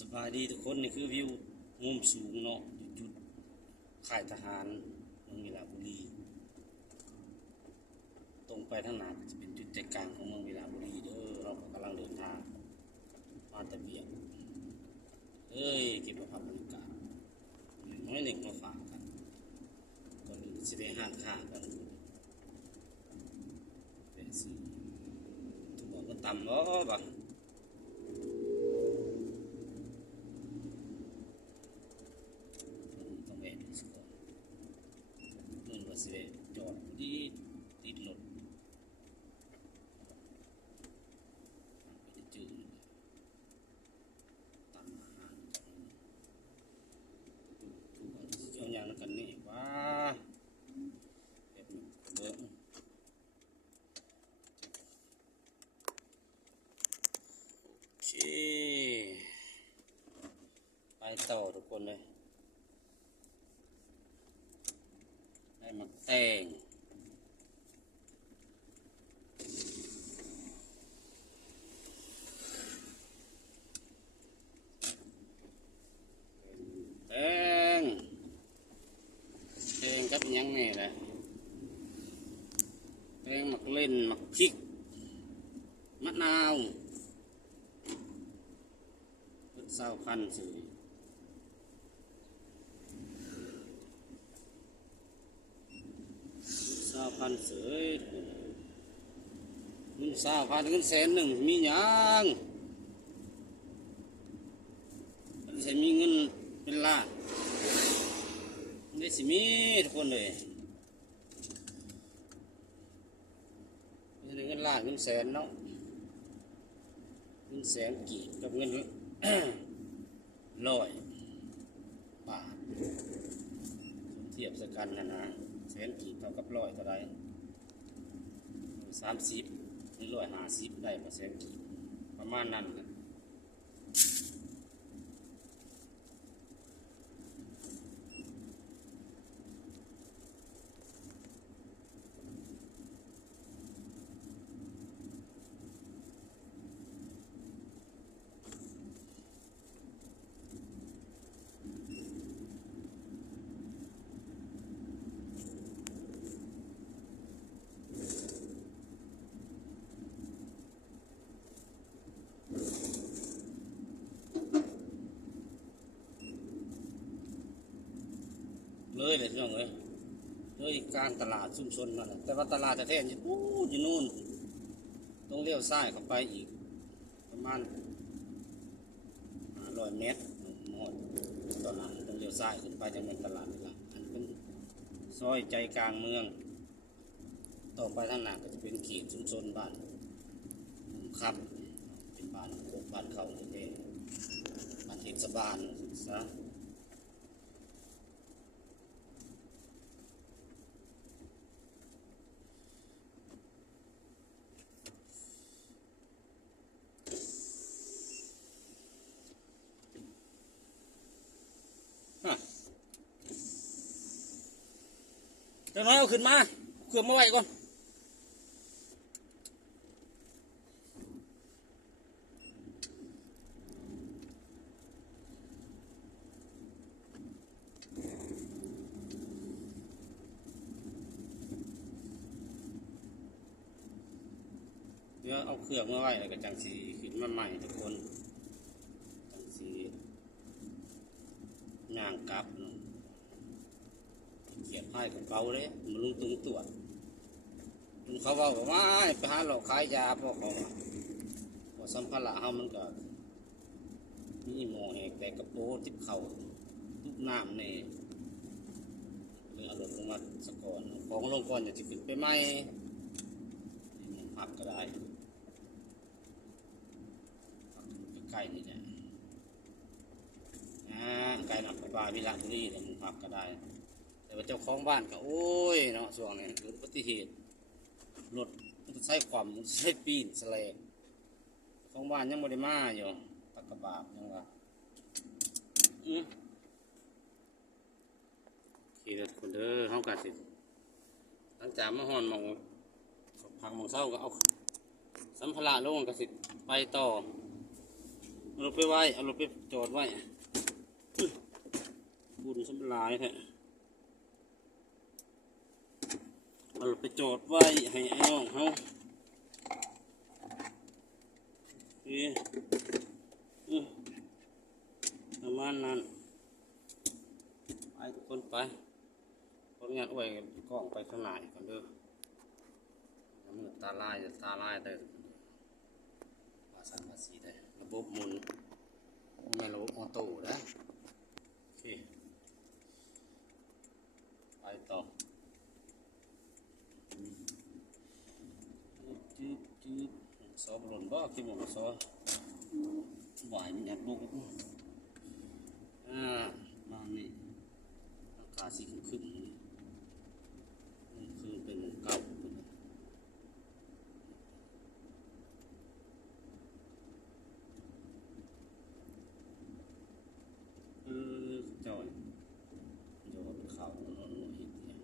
สบายดีทุกคนนี่คือวิวมุมสูงเนาะจุดค่ายทหารเมืองวิลาบุรีตรงไปทางหน้าจะเป็นจุดใจกลางของเมืองวิลาบุรีเด้อเรากำลังเดินทางมาตะเบียงเก็บภาพบรรยากาศน้อยหนึ่งมาฝากกันคนสิได้ห้างค่ากันเป็นสีทุกคนก็ต่ำเนาะบ่จอดที่ติดรถไปจืดตามอาหารทุกคนเจ้าอย่างนั้นกันนี่ว่าแบบนี้เบิ้งโอเคไปต่อทุกคนเลยได้มาแต่งกับยังไงแหละแป้งหมักเล่นหมักพริกมะนาวเศร้าพันสื่อเศร้าพันสื่อเงินเศร้าพันเงิน100,000มีหยังใช่มีเงินเป็นล้านได้สิมีทุกคนเลยเงินล้านเงิน100,000เนาะเงิน100,000กีบกับเงิน100 บาทเทียบสักกันนะ100,000กีบเท่ากับ100เท่าไร30หรือ150ได้มา100,000กีบประมาณนั้นนะเลยพี่น้องเลยกลางตลาดชุมชนมาแต่ว่าตลาดแท้ๆอยู่นู่นต้องเลี้ยวซ้ายเข้าไปอีกประมาณ500 เมตรหมดตลาดต้องเลี้ยวซ้ายขึ้นไปจะเป็นตลาดหลักอันเป็นซอยใจกลางเมืองต่อไปทางหน้าก็จะเป็นเขตชุมชนบ้านครับเป็นบ้านเขาแท้ๆบ้านเทศบาลซะเดี๋ยวน้อยเอาขึ้นมาเครื่องมาไว้ก่อนเดี๋ยวเอาเครื่องมาไว้แล้วก็จังสีขึ้นมาใหม่ทุกคนจังสีย่างกลับเขียนให้กับเขาเลยมันลุงตุ้งตรวจลุงเขาบอกว่าไปหาหลอกขายยาพวกเขาพอสัมภาระเขามันก็มีหมอแหกแต่กระโปรงทิพเข่าลูกน้ำเนี่ยเลยเอารถลงมาสะก่อนของลงก่อนจะขึ้นไปไหมพักก็ได้ใกล้นี่แหละใกล้หนักปลาวิลาบุรีเนี่ยมันพักก็ได้แต่ว่าเจ้าของบ้านก็โอ้ยเนาะช่วงนี้เกิดอุบัติเหตุรถมันใช้ความใช้ปีนแสลงของบ้านยังไม่ได้มาอยู่ตะกบาบยังว่าขี่รถคนเด้อเขากัดสิหลังจากมาหอนมองพักมองเศร้าก็เอาสัมภาระลงกัดสิไปต่อ เอารถไปไว้เอารถไปจอดไว้บุญสำลายแท้เอารถไปจอดไว้ให้ไอ้น้องเขาประมาณนั้นไปทุกคนไปคนงานไว้กล้องไปข้างหน้าก่อนเด้อน้ำมือตาลายเด้อภาษาภาษีได้ระบบหมุนไม่ระบบออโต้นะโอเคไปต่อจืดซอบหล่นบ่คิดว่าซอหวายมันอยากลุกมานี่อากาศสีขึ้นคือเป็นเก่าจอยโยนเข่าหล่นหัวหินเนี่ย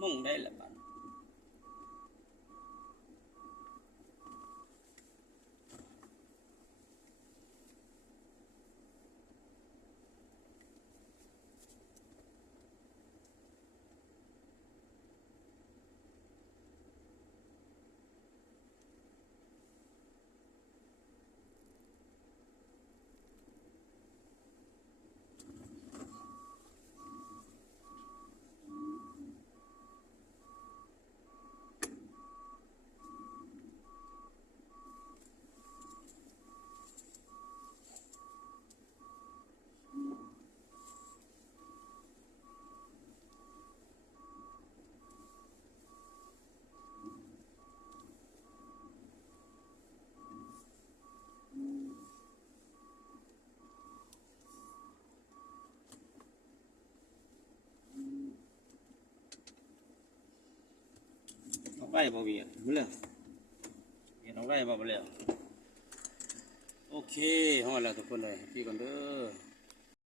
มุ่งได้ละปันเอาไปบ่เวียนไม่เลยเวียนเอาไปบ่เลยโอเคฮอดแล้วทุกคนเลยพี่ก่อนเด้อ